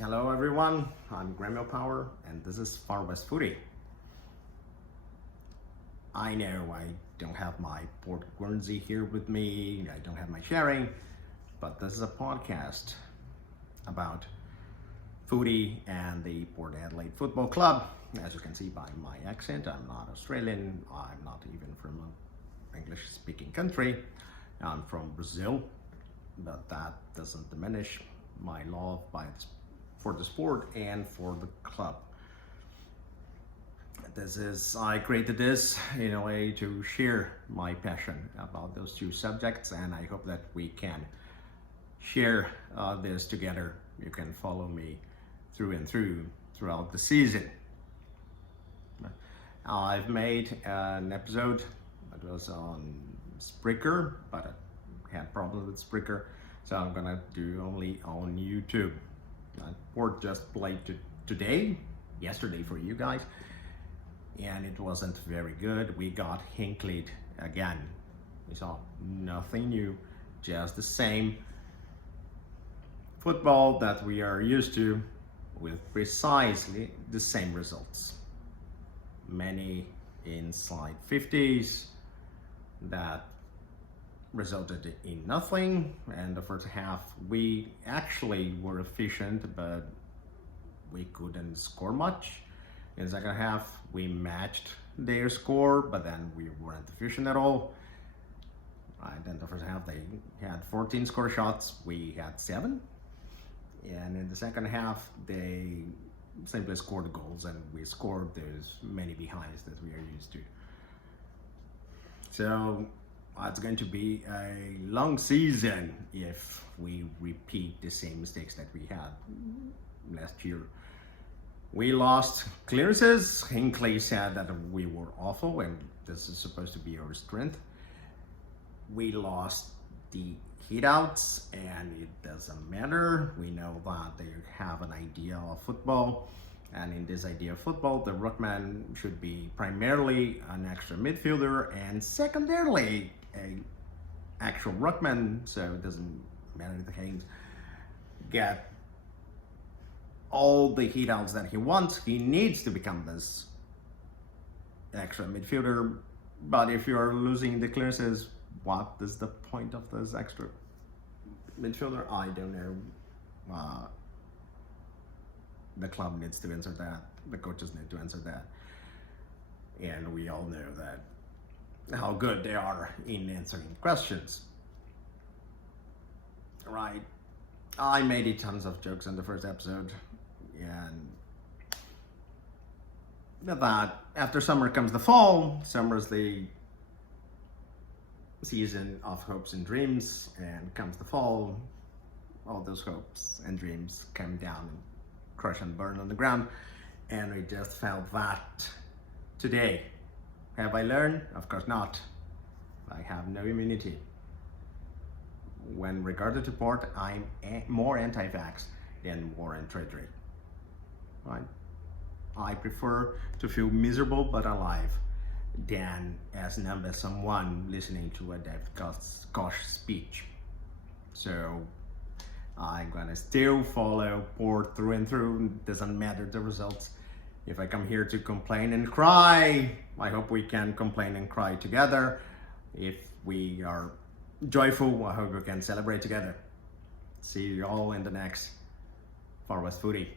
Hello everyone, I'm GremioPower and this is Far West Footy. I know I don't have my Port Guernsey here with me, I don't have my sharing, but this is a podcast about Footy and the Port Adelaide Football Club. As you can see by my accent, I'm not Australian, I'm not even from an English-speaking country. I'm from Brazil, but that doesn't diminish my love for the sport and for the club. I created this in a way to share my passion about those two subjects, and I hope that we can share this together. You can follow me through and throughout the season. I've made an episode that was on Spreaker, but I had problems with Spreaker, so I'm gonna do only on YouTube. Port just played yesterday for you guys, and it wasn't very good. We got Hinkley'd again. We saw nothing new, just the same football that we are used to, with precisely the same results. Many inside 50s that resulted in nothing, and the first half we actually were efficient, but we couldn't score much. In the second half we matched their score, but then we weren't efficient at all. Right, then the first half they had 14 score shots, we had 7, and in the second half they simply scored goals and we scored those many behinds that we are used to. So it's going to be a long season if we repeat the same mistakes that we had last year. We lost clearances. Hinkley said that we were awful and this is supposed to be our strength. We lost the hitouts, and it doesn't matter. We know that they have an idea of football, and in this idea of football, the ruckman should be primarily an extra midfielder and secondarily a actual ruckman, so it doesn't matter if the Haynes get all the hitouts that he wants. He needs to become this extra midfielder, but if you're losing the clearances, what is the point of this extra midfielder? I don't know. The club needs to answer that, the coaches need to answer that, and we all know that how good they are in answering questions. Right, I made tons of jokes in the first episode, and that after summer comes the fall. Summer is the season of hopes and dreams, and comes the fall, all those hopes and dreams come down and crush and burn on the ground, and we just felt that today. Have I learned? Of course not. I have no immunity. When regarded to Port, I'm more anti-vax than war and treachery. Right? I prefer to feel miserable but alive than as numb as someone listening to a David Koch speech. So I'm gonna still follow Port through and through. Doesn't matter the results. If I come here to complain and cry, I hope we can complain and cry together. If we are joyful, I hope we can celebrate together. See you all in the next Far West Footy.